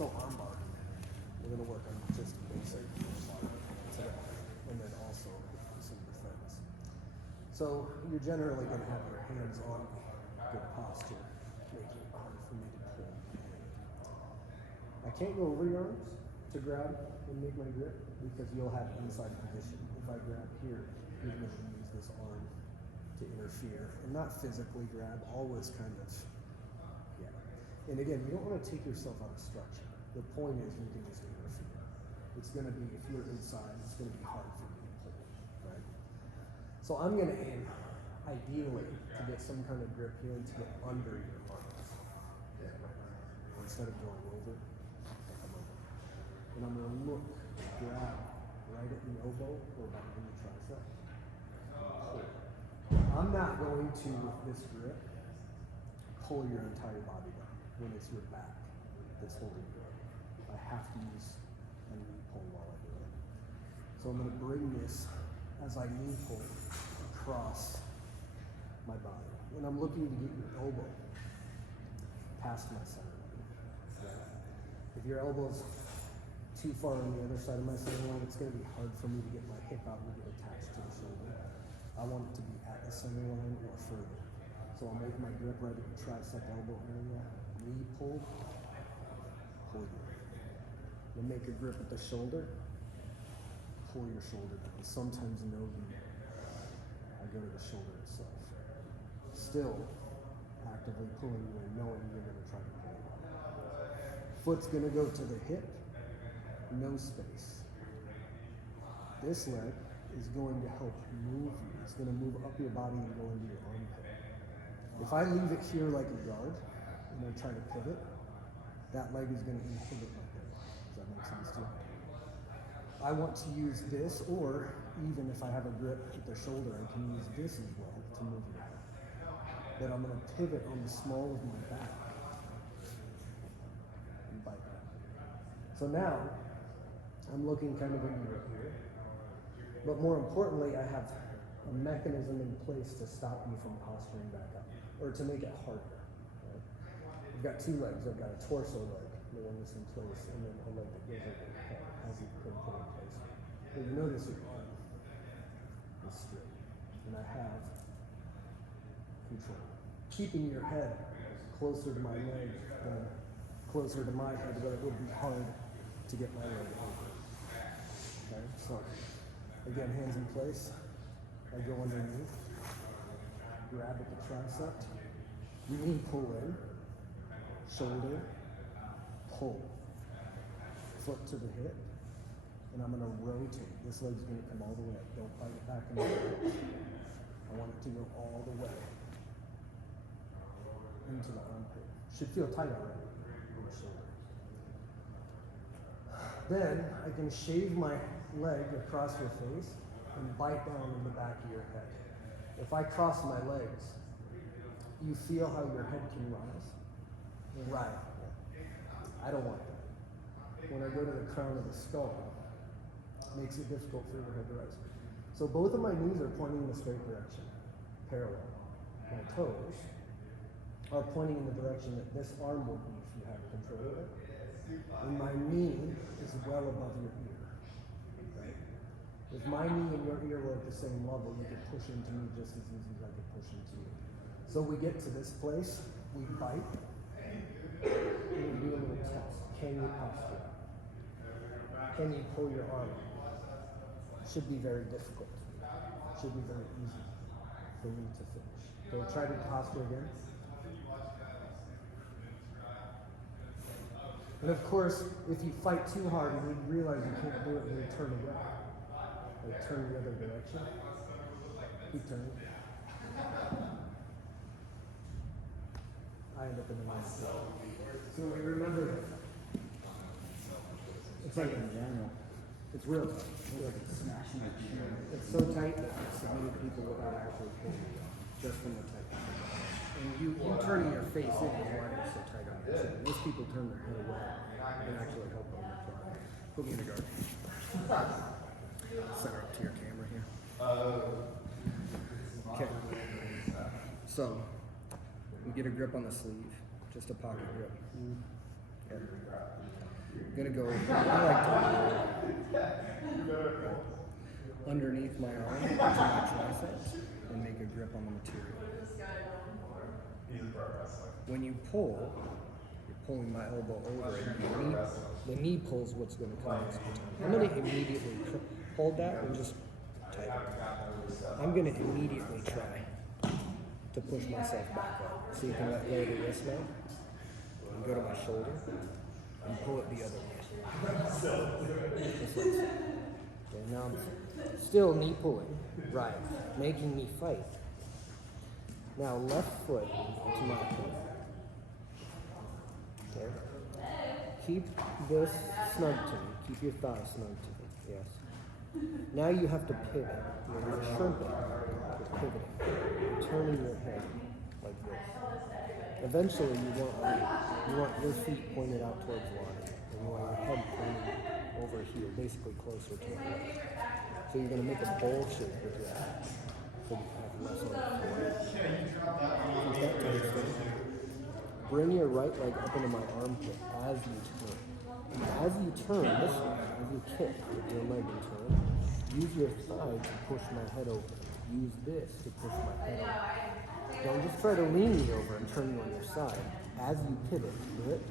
So armbar, we're going to work on just basic today, and then also some defense. So you're generally going to have your hands on me, good posture, making it hard for me to pull. I can't go over your arms to grab and make my grip because you'll have inside position. If I grab here, you're going to use this arm to interfere, and not physically grab, always kind of, yeah. And again, you don't want to take yourself out of structure. The point is you can just interfere. It's going to be, if you're inside, it's going to be hard for you to pull, right? So I'm going to aim, ideally, to get some kind of grip here and to get under your arms. Yeah. Instead of going over, I come over. And I'm going to look, grab right at the elbow or about in the tricep. Pull. I'm not going to, with this grip, pull your entire body down when it's your back that's holding you up. I have to use a knee pull while I do it. So I'm going to bring this as I knee pull across my body. And I'm looking to get your elbow past my center line. Right? If your elbow's too far on the other side of my center line, it's going to be hard for me to get my hip out and get attached to the shoulder. I want it to be at the center line or further. So I'll make my grip right at the tricep elbow area, knee pull, pull you. You'll make a grip at the shoulder, pull your shoulder down. Sometimes no knee. I go to the shoulder itself. Still actively pulling you and knowing you're going to try to pull you. Foot's going to go to the hip, no space. This leg is going to help move you. It's going to move up your body and go into your armpit. If I leave it here like a guard and I try to pivot, that leg is going to inhibit my hip. Does that make sense to you? I want to use this, or even if I have a grip at the shoulder, I can use this as well to move your hip. But I'm going to pivot on the small of my back and bite that. So now, I'm looking kind of into your ear. But more importantly, I have a mechanism in place to stop you from posturing back up, or to make it harder. Right? I've got two legs. I've got a torso leg, the one that's in place, and then a leg that goes over your head, hasn't been put in place. But you notice your arm is straight, and I have control. Keeping your head closer to my leg than closer to my head, but it would be hard to get my leg over. Okay, so again, hands in place. I go underneath, grab at the tricep, knee pull in, shoulder, pull, foot to the hip, and I'm going to rotate. This leg's going to come all the way up. Don't bite it back in the hips. I want it to go all the way into the armpit. Should feel tight already in the shoulder. Then I can shave my leg across your face and bite down in the back of your head. If I cross my legs, you feel how your head can rise? Right. I don't want that. When I go to the crown of the skull, it makes it difficult for your head to rise. So both of my knees are pointing in the straight direction, parallel. My toes are pointing in the direction that this arm will be if you have control of it. And my knee is well above your ear. Right? If my knee and your ear were at the same level, you could push into me just as easy as I could push into you. So we get to this place, we bite, and we do a little test. Can you posture? Can you pull your arm? Should be very difficult. Should be very easy for me to finish. So try to posture again. And of course, if you fight too hard and you realize you can't do it, you turn away. Or turn the other direction. Keep turning. I end up in the line. So we remember that. It's like in general. It's real tight. It's like it's smashing the chair. It's so tight that it's submitted people without actually pulling it, just from the tight. And you turning your face in is why it's so tight on your chin. Most people turn their head away and actually help on the fly. Put me in a guard. Center up to your camera here. Okay. So, we get a grip on the sleeve, just a pocket grip. Okay. I'm gonna go, I like to go underneath my arm to my triceps and make a grip on the material. When you pull, you're pulling my elbow over and the knee pulls what's going to come most of the time. I'm going to immediately hold that and just tighten. I'm going to immediately try to push myself back up. So you can let go of the wrist now and go to my shoulder and pull it the other way. Just like so. Okay, now I'm still knee pulling, right, making me fight. Now left foot to my foot. Okay. Keep this snug to me. Keep your thigh snug to me. Yes. Now you have to pivot. You're shrimping. You're pivoting. You're turning your head like this. Eventually you want your feet pointed out towards water. And you want your head pointed over here, basically closer to my leg. So you're going to make a bowl shape with your head. So you have less on the floor. Keep that tight still. Bring your right leg up into my armpit as you turn. And as you turn this way, as you kick with your leg and turn, use your thigh to push my head over. Use this to push my head over. Don't just try to lean me over and turn you on your side. As you pivot, grip,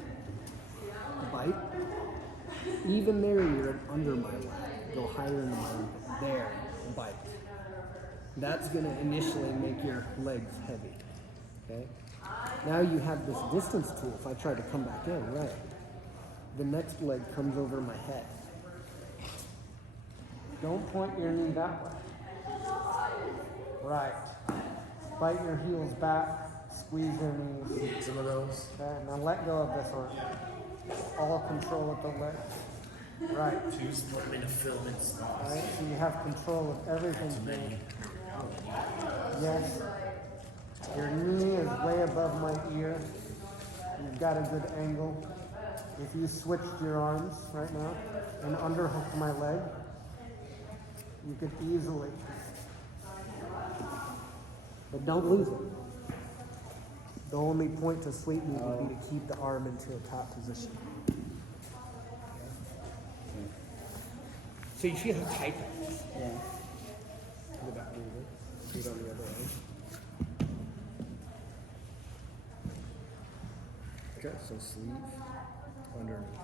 bite. Even there, you're under my leg. Go higher into my armpit. There, bite. That's going to initially make your legs heavy. Okay? Now you have this distance tool. If I try to come back in, right, the next leg comes over my head. Don't point your knee that way. Right. Bite your heels back. Squeeze your knees. Some of those. Okay, now let go of this arm. All control of the leg. Right. Two split in a filaments. Right. So you have control of everything. Too many. Yes. Your knee is way above my ear. You've got a good angle. If you switched your arms right now and underhooked my leg, you could easily. But don't lose it. The only point to sweep me would be to keep the arm into a top position. So you see how tight that is? Yeah. Go back a little bit. Feet on the other edge. Okay, so sleeve underneath.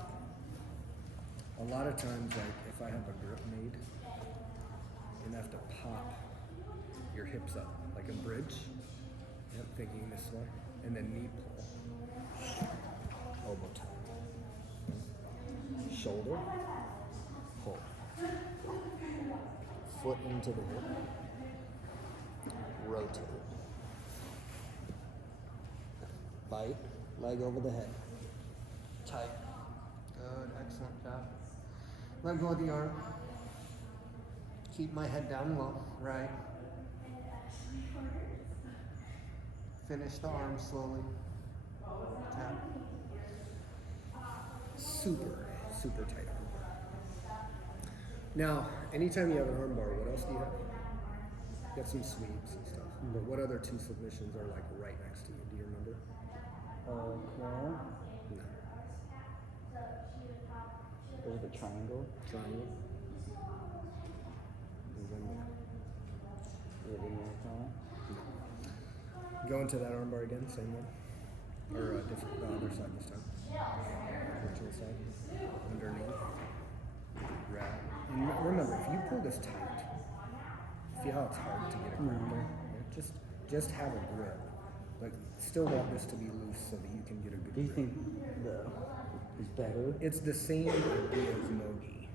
A lot of times, like if I have a grip made, you're gonna have to pop your hips up like a bridge. Yep, thinking this way, and then knee pull, elbow tap, shoulder pull, foot into the hip, rotate, bite. Leg over the head. Tight. Good, excellent job. Let go of the arm. Keep my head down low. Right. Finish the arm slowly. Tap. Super, super tight arm bar. Now, anytime you have an arm bar, what else do you have? You got some sweeps and stuff. But what other two submissions are like right next to you? Do you remember? No. No. There's the triangle. Triangle. And then go into that armbar again, same one. Or different, the other side this time. Virtual side. Underneath. Grab. And remember, if you pull this tight, feel how it's hard to get a grip there? Yeah, just have a grip. Like, still want this to be loose so that you can get a good Do you grip. think the is better? It's the same idea as no-gi.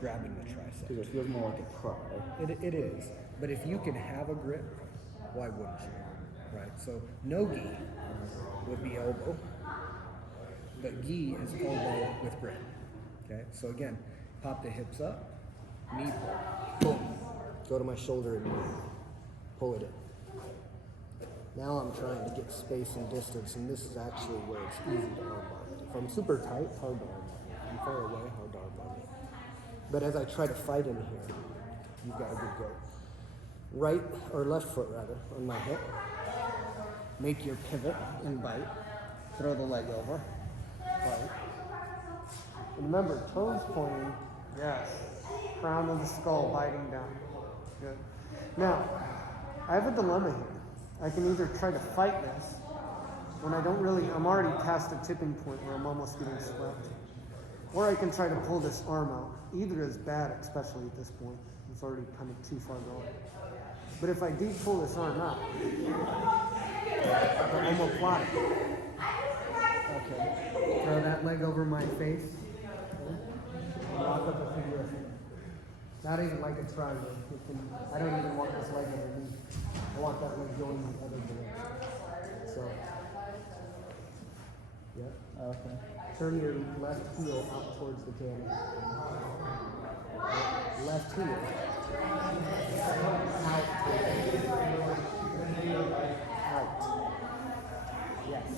Grabbing the tricep. Because it feels more like a pry. It is. But if you can have a grip, why wouldn't you? Right? So no-gi would be elbow. But gi is elbow with grip. Okay? So again, pop the hips up, knee pull. Boom. Go to my shoulder immediately. Pull it in. Now I'm trying to get space and distance, and this is actually where it's easy to armbar. If I'm super tight, hard to armbar. If I'm far away, hard to armbar me. But as I try to fight in here, you've got a good go. Right, or left foot rather, on my hip. Make your pivot and bite. Throw the leg over. Right. Remember, toes pointing. Yes. Crown of the skull biting down. Good. Now, I have a dilemma here. I can either try to fight this when I'm already past a tipping point where I'm almost getting swept. Or I can try to pull this arm out. Either is bad, especially at this point. It's already kind of too far gone. But if I do pull this arm out, the omoplata. Okay. Throw that leg over my face. Lock up a figure of 8. Not even like a triangle. I don't even want this leg underneath. I want that leg going the other direction. So, yep. Okay. Turn your left heel out towards the camera. Left heel. Out. Out. Yes.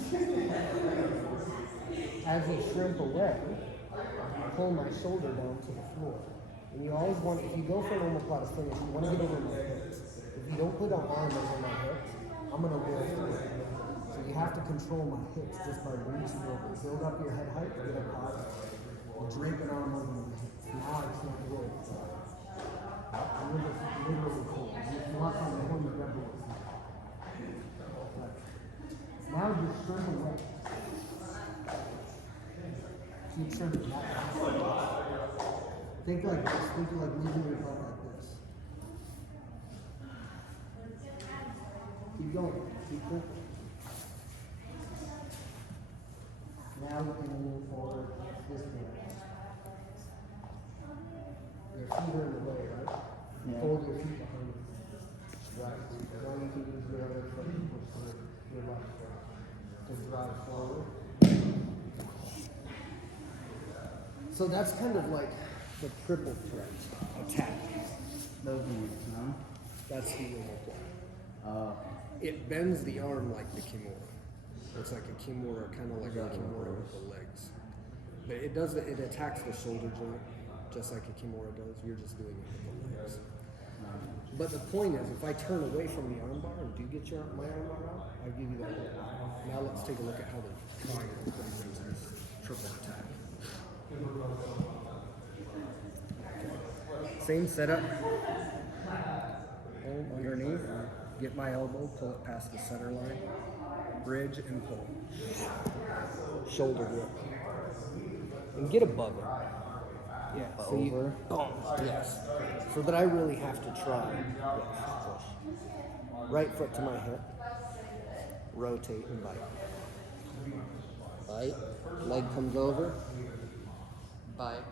As you shrimp away, pull my shoulder down to the floor. And you always want, if you go for an omoplata finish, you want to get over my hips. If you don't put an arm over my hips, I'm going to lift it. So you have to control my hips just by reaching over. Build up your head height, get up high, and drape an arm over my hips. Now I can't do it. I'm literally cold. If you want something to hold your breath, now just shrimp away. Keep shrimping that. Think like this. Think like moving your butt like this. Keep going. Keep shrimping. Now we can move forward this way. Your feet are in the way, right? Yeah. Hold your feet behind you. Right. Now you can use your other foot to push through your left foot to drive forward. So that's kind of like the triple threat attack. Those ones, no? That's the omoplata. It bends the arm like the kimura. It's like a kimura, kind of like a kimura with the legs. But it does. It attacks the shoulder joint, just like a kimura does. You're just doing it with the legs. But the point is, if I turn away from the armbar and do get my armbar out, I give you that. Now let's take a look at how the triangle plays into this triple attack. Same setup. Hold underneath. Get my elbow, pull it past the center line. Bridge and pull. Shoulder grip. And get above it. Yeah. So Over. boom. Yes. So that I really have to try. Yes. Push. Right foot to my hip. Rotate and bite. Bite. Leg comes over. Bite.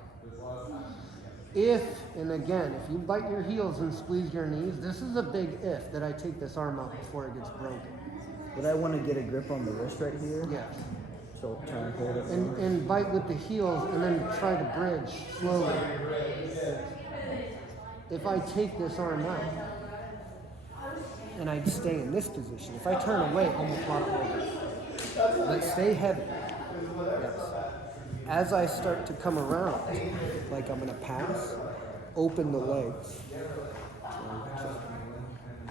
If, and again, if you bite your heels and squeeze your knees, this is a big if that I take this arm out before it gets broken. Would I want to get a grip on the wrist right here? Yes. So try and hold it. And bite with the heels and then try to bridge slowly. If I take this arm out and I stay in this position, if I turn away, omoplata over. But stay heavy. Yes. As I start to come around, like I'm going to pass, open the legs.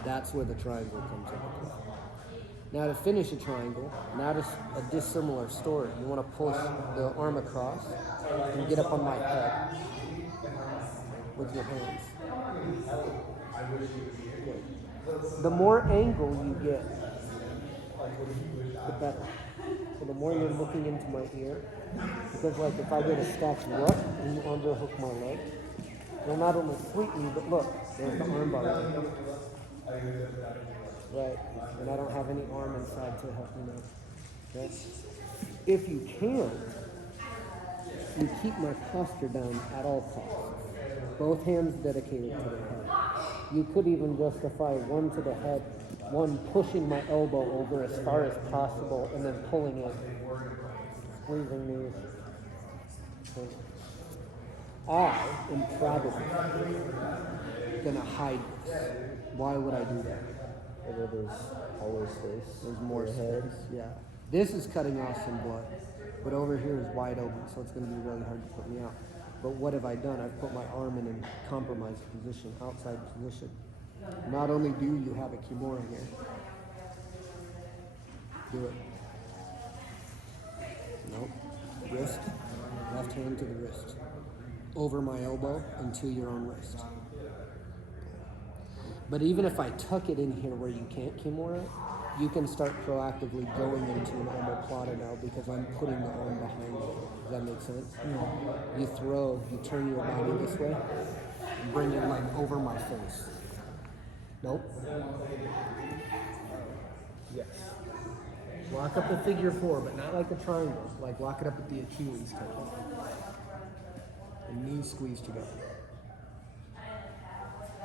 That's where the triangle comes into play. Now to finish a triangle, now to a dissimilar story. You want to push the arm across and get up on my head with your hands. Good. The more angle you get, the better. So the more you're looking into my ear, because like if I get a statue up and you underhook my leg, it'll not only sweeten you, but look, there's the arm bar. Right, and I don't have any arm inside to help me now. Okay? If you can, you keep my posture down at all costs. Both hands dedicated to the head. You could even justify one to the head, one pushing my elbow over as far as possible, and then pulling it, squeezing these. Okay. I am probably gonna hide this. Why would I do that? Where there's always space. There's more for your head. space. Yeah. This is cutting off some blood, but over here is wide open, so it's going to be really hard to put me out. But what have I done? I've put my arm in a compromised position, outside position. Not only do you have a kimura here, do it. Nope. Wrist, left hand to the wrist. Over my elbow and to your own wrist. But even if I tuck it in here where you can't Kimura, you can start proactively going into an omoplata now because I'm putting the arm behind you. Does that make sense? Yeah. You throw, you turn your body this way, and bring your leg over my face. Nope. Yes. Lock up the figure four, but not like a triangle. Like lock it up at the Achilles type. And knees squeeze together.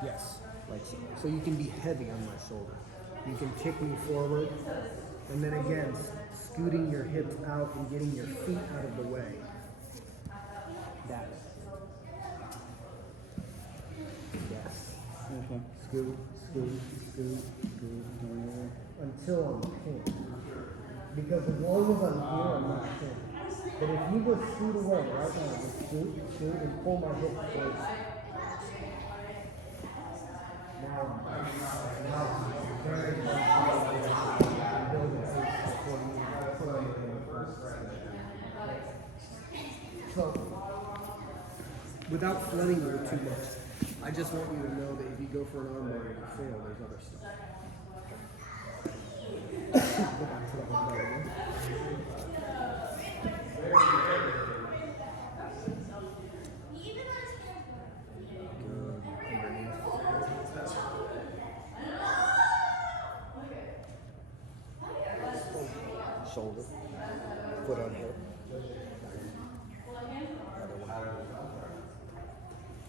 Yes, like so. So you can be heavy on my shoulder. You can kick me forward, and then again, scooting your hips out and getting your feet out of the way. That. Yes. Okay. Scoot, scoot, scoot, scoot. Until I'm pinned. Because as long as I'm here, I'm not pinned. But if you just scoot away right now, just scoot, scoot, and pull my hips close. Now I'm very So, without flooding you too much, I just want you to know that if you go for an armbar and you fail, there's other stuff. Go back to the armbar again. Shoulder, foot on hip. Other one.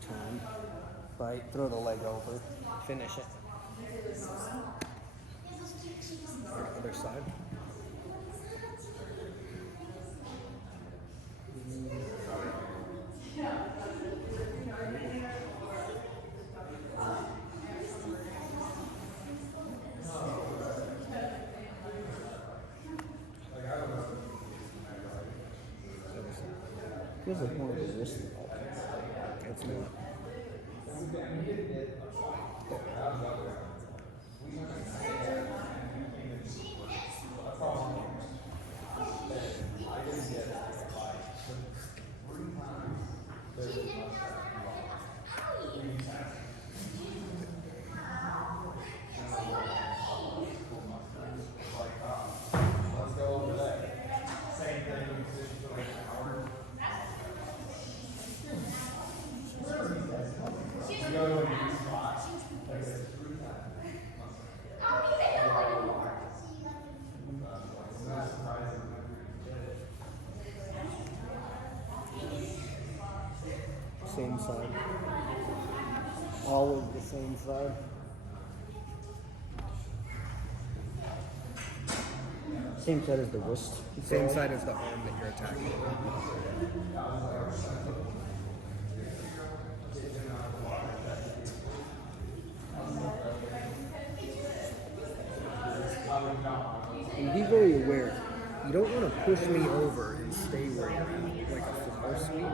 Turn, bite, throw the leg over, finish it. Other side. Feels like more of a wrist. It's not. Same side. All of the same side. Same side as the wrist. Same side as the arm that you're attacking. And be very aware. You don't want to push me over and stay where you're at, like a flower sweep.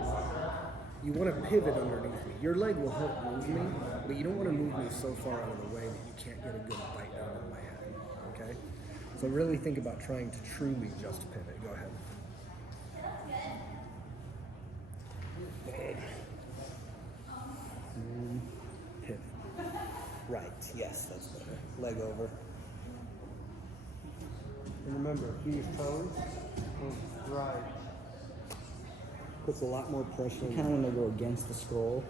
You want to pivot underneath me. Your leg will help move me, but you don't want to move me so far out of the way that you can't get a good bite down on my head. Okay? So really think about trying to truly just pivot. Go ahead. Pivot. Right. Yes, that's better. Leg over. And remember, these toes will drive. Puts a lot more pressure. You kind of want to go against the skull.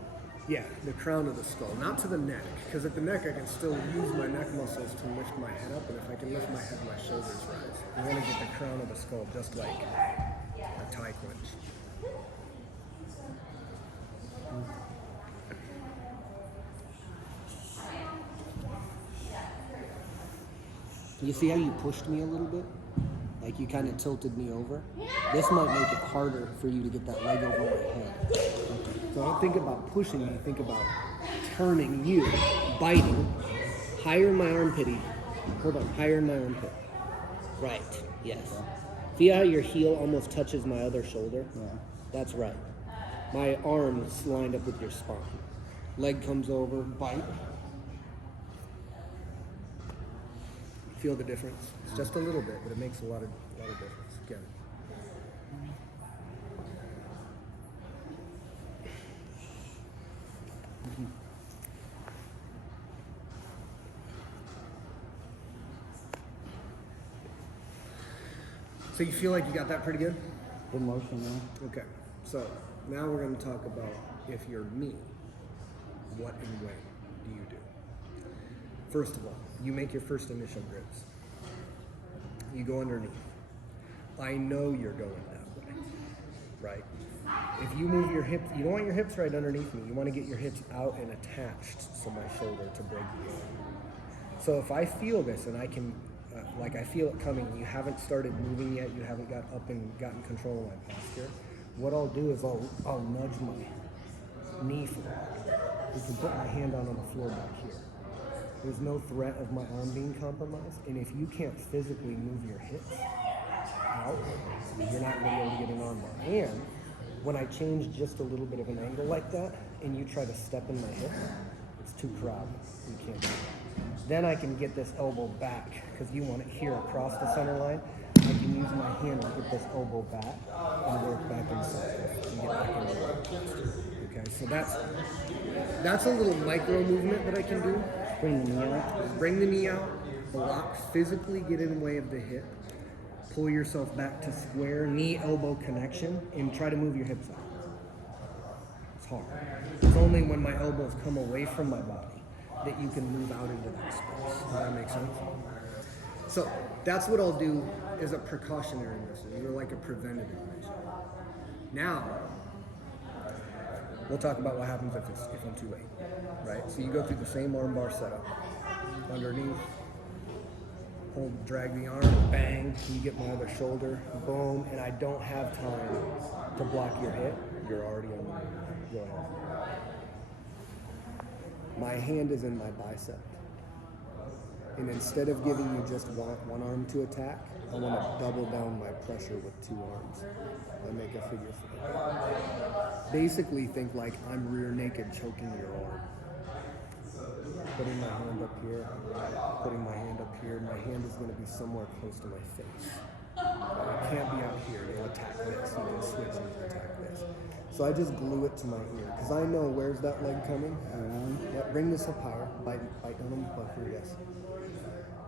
Yeah, the crown of the skull, not to the neck. Because at the neck, I can still use my neck muscles to lift my head up, and if I can lift my head, my shoulders rise. I want to get the crown of the skull, just like a Thai clinch. You see how you pushed me a little bit? Like you kind of tilted me over? This might make it harder for you to get that leg over my head. So don't think about pushing me, think about turning you, biting, higher in my armpit even. Hold on, higher in my armpit. Right, yes. Feel how your heel almost touches my other shoulder? Yeah. That's right. My arm is lined up with your spine. Leg comes over, bite. Feel the difference? It's just a little bit, but it makes a lot of difference. Again. So you feel like you got that pretty good? Good motion, yeah. Okay. So now we're going to talk about if you're me, what and when do you do? First of all, you make your first initial grips. You go underneath. I know you're going that way, right? If you move your hips, you don't want your hips right underneath me. You want to get your hips out and attached so my shoulder to break the arm. So if I feel this and I can, like I feel it coming, you haven't started moving yet, you haven't got up and gotten control of my posture, what I'll do is I'll nudge my knee forward. You can put my hand down on the floor back here. There's no threat of my arm being compromised, and if you can't physically move your hips out, you're not going to be able to get an arm bar. And when I change just a little bit of an angle like that, and you try to step in my hip, it's too crowded. You can't do it. Then I can get this elbow back, because you want it here across the center line. I can use my hand to get this elbow back and work back inside and get back into the posture. Okay, so that's a little micro movement that I can do. Bring the knee out. Bring the knee out, block, physically get in the way of the hip, pull yourself back to square, knee-elbow connection, and try to move your hips out. It's hard. It's only when my elbows come away from my body that you can move out into that space. Does that make sense? So that's what I'll do as a precautionary measure. You're like a preventative measure. Now, we'll talk about what happens if I'm too late, right? So you go through the same arm bar setup. Underneath, hold, drag the arm, bang, you get my other shoulder, boom, and I don't have time to block your hip. You're already on the move. Go ahead. My hand is in my bicep. And instead of giving you just one arm to attack, I want to double down my pressure with two arms. I make a figure 4. Basically think like I'm rear naked choking your arm. Putting my hand up here, putting my hand up here. My hand is going to be somewhere close to my face. It can't be out here. You'll attack this. You can switch and attack this. So I just glue it to my ear because I know where's that leg coming. Yep, bring this up higher. Bite down on the butt here, yes.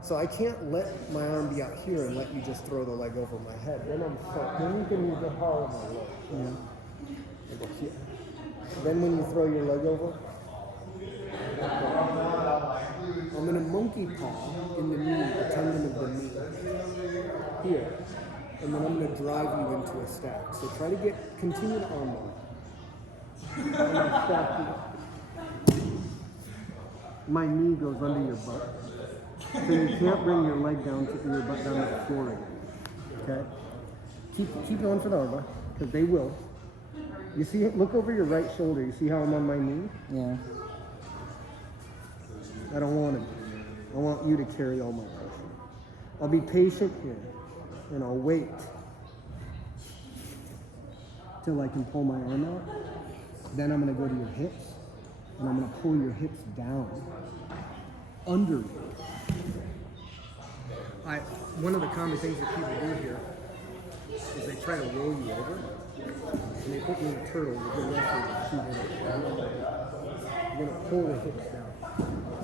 So I can't let my arm be out here and let you just throw the leg over my head. Then I'm stuck. Then you can use the hollow of my leg. Yeah. I go here. Then when you throw your leg over, I'm going to monkey paw in the knee, the tendon of the knee, here. And then I'm going to drive you into a stack. So try to continue to arm bar. And then stack you. My knee goes under your butt. So you can't bring your leg down to your butt down to the floor again. Okay? Keep going for the armbar, because they will. You see, look over your right shoulder. You see how I'm on my knee? Yeah. I don't want it. I want you to carry all my pressure. I'll be patient here, and I'll wait till I can pull my arm out. Then I'm going to go to your hips, and I'm going to pull your hips down under you. One of the common things that people do here is they try to roll you over, and they put you in a turtle with your left leg shoot in it. You're going to pull the hips down.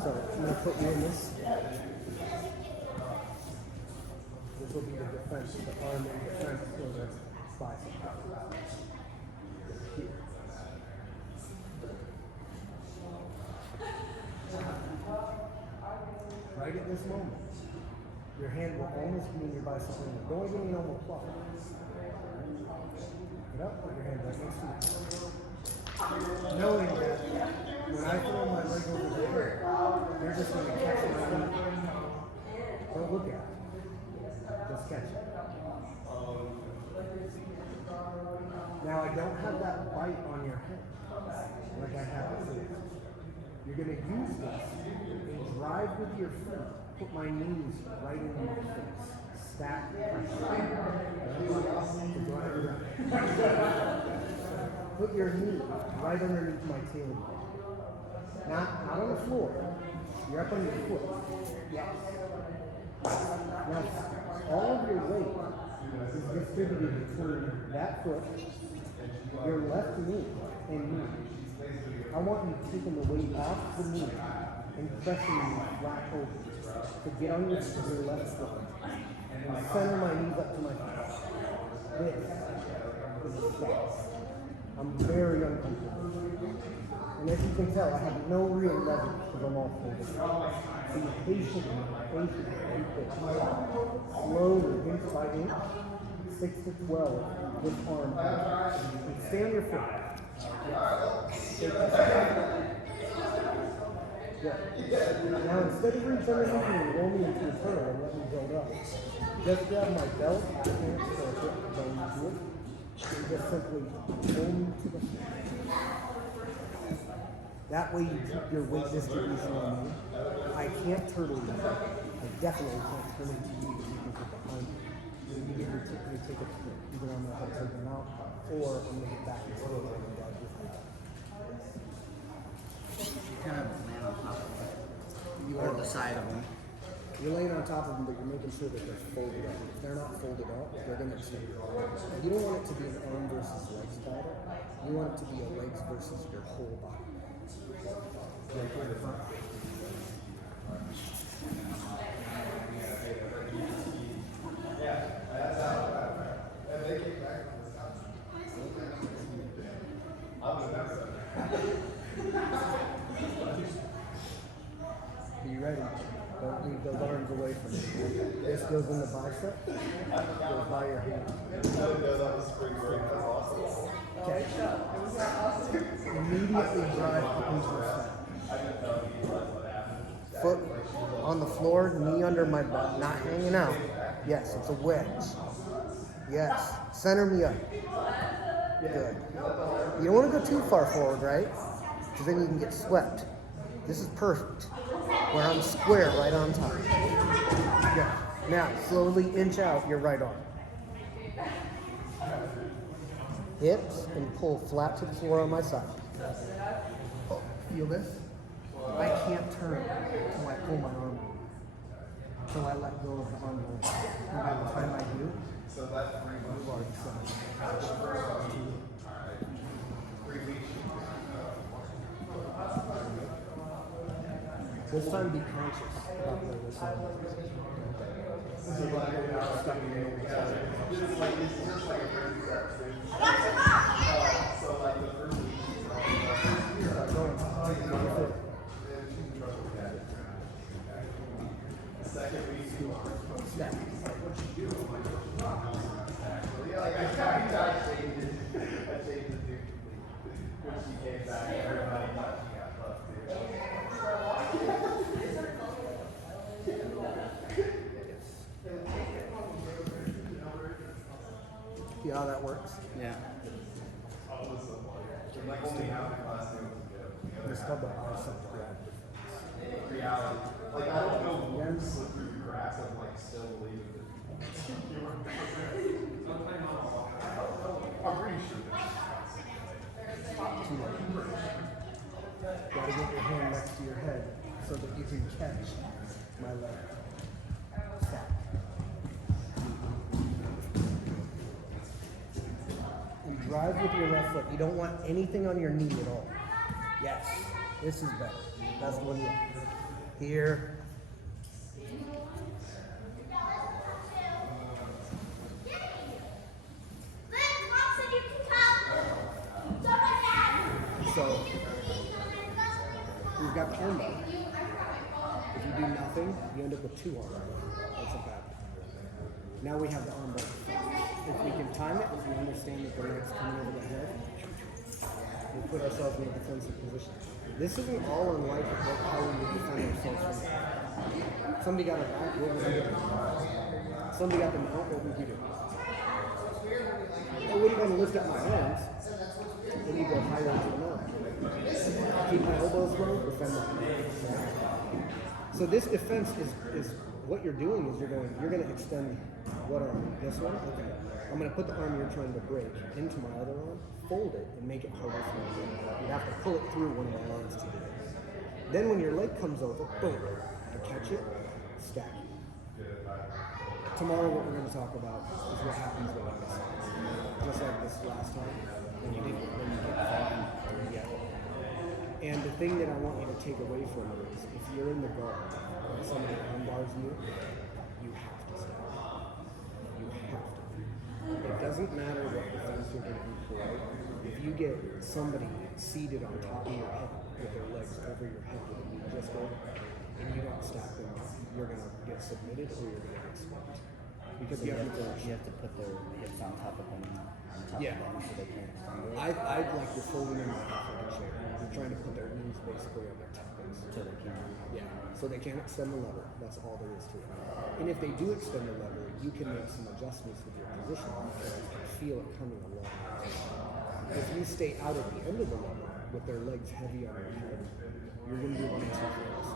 So I'm going to put you in this. This will be the defense, the arm and defense for the bicep. Here. Right at this moment, your hand will almost be in your bicep. Don't even normal plot. Get up, put your hand right next to you. Knowing that when I throw my leg over there, you're just going to catch it on me. Don't look at it. Just catch it. Now I don't have that bite on your head like I have before. You're going to use this and drive with your feet. Put my knees right into my face. Stack Put your knee right underneath my tailbone. Not on the floor. You're up on your foot. Yes. Now, all of your weight is distributed between that foot, your left knee, and me. I want you taking the weight off the knee and pressing you flat over to get on your left foot and center my knees up to my feet. This is a step. I'm very uncomfortable. And as you can tell, I have no real leverage because I'm all folded. So you patiently keep it slowly, inch by inch, 6 to 12, this arm. And stay on your foot. Take this. Yeah. Now instead of reaching underneath me and roll me into a turtle and let me build up, just grab my belt, pants, or hip bone to it, and just simply pull me to the floor. That way you keep your weight distribution on me. I can't turtle you. I definitely can't turn into you if you can get behind me. You either take it either on the head taken out, or I'm going to get back and slow down and grab your feet. Kind of land on top of it. You Or are the side of them. You're laying on top of them, but you're making sure that they're folded up. If they're not folded up, they're going to extend your arms. You don't want it to be an arm versus legs battle. You want it to be a legs versus your whole body. Right here in the front. Are you ready? Don't leave those arms away from you. This goes in the bicep, goes by your hand. Okay. Immediately drive into the step. Foot on the floor, knee under my butt, not hanging out. Yes, it's a wedge. Yes. Center me up. Good. You don't want to go too far forward, right? Because then you can get swept. This is perfect. Where I'm square right on top. Good. Now, slowly inch out your right arm. Hips and pull flat to the floor on my side. Oh, feel this? I can't turn until I pull my arm out. Until I let go of the arm hold. And by the time I do, I've already set it. This time be conscious about where this arm is. See how that works? Yeah. It's called the bicep grab. Like, I don't know when you slip through the cracks, I'm like still believing it. I'm pretty sure Gotta get your hand next to your head so that you can catch my leg. Stop. And drive with your left foot. You don't want anything on your knee at all. Yes, this is better. That's what you want. Here. So, we've got the arm bar. If you do nothing, you end up with two arm bars. That's a bad thing. Now we have the arm bar. If we can time it, if we understand that the leg's coming over the head, we put ourselves in a defensive position. This isn't all in life about how we would defend ourselves from somebody got our back, what would we do? Somebody got the mount, what would we do? I wouldn't want to lift up my hands. Then you go higher into the mount. Keep my elbows low, defend my mount. So this defense is what you're doing is you're going to extend what arm? This one? Okay. I'm going to put the arm you're trying to break into my other arm, fold it, and make it harder for you. You have to pull it through one of my arms to do it. Then when your leg comes over, boom, I catch it, stack it. Tomorrow what we're going to talk about is what happens when I miss it. Just like this last time, when you get caught and get it. And the thing that I want you to take away from it is if you're in the guard and somebody arm bars you, you have to stack. doesn't matter what defense you're going to employ. If you get somebody seated on top of your head with their legs over your head with a knee just go, and you don't stack them up, you're going to get submitted or you're going to get swept. Because So you have to put their hips on top of them, on top Yeah. of them so they can't extend it. I'd like to fold them in like a chair. They're trying to put their knees basically on their temples. So they can't. Yeah. So they can't extend the lever. That's all there is to it. And if they do extend the lever, you can make some adjustments with your position because you can feel it coming along. If you stay out at the end of the lever with their legs heavy on your head, you're going to do one of two things.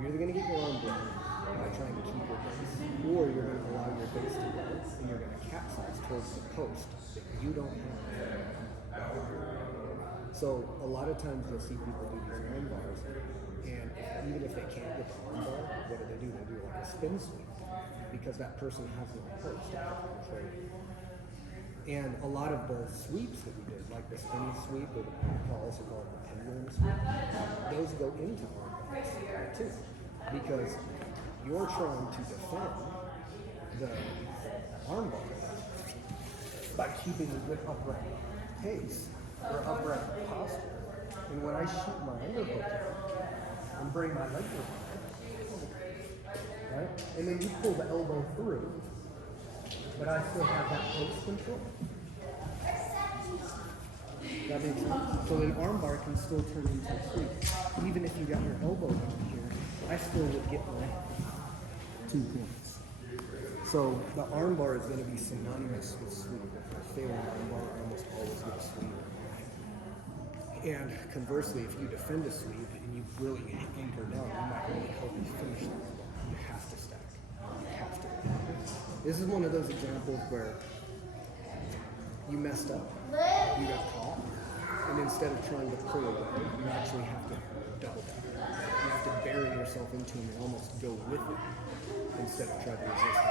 You're either going to get your arm broken by trying to keep your base, or you're going to allow your base to go, and you're going to capsize towards the post that you don't have. So a lot of times you'll see people do these arm bars, and even if they can't get the arm bar, what do? They do like a spin sweep, because that person has no post to help control it. And a lot of the sweeps that we did, like the spinny sweep, or the also called the pendulum sweep, those go into arm bars too, because you're trying to defend the arm bar by keeping a good upright pace or upright posture. And when I shoot my underhook and bring my leg around, right? And then you pull the elbow through, but I still have that post control. That makes sense. So an arm bar can still turn into a sweep. Even if you got your elbow down here, I still would get my 2 points. So the arm bar is going to be synonymous with sweep. If I fail an arm bar, I almost always get a sweep. And conversely, if you defend a sweep and you really anchor down, you might really help you finish the arm bar. You have to stack. You have to. This is one of those examples where you messed up, you got caught, and instead of trying to pull away, you actually have to double down. You have to bury yourself into it and almost go with it instead of try to resist it.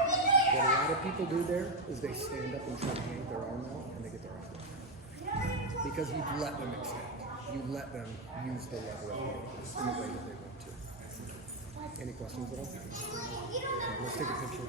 What a lot of people do there is they stand up and try to yank their arm out and they get their arm broken. Because you let them extend. You let them use the lever in the way that they want to. Any questions at all? Let's take a picture.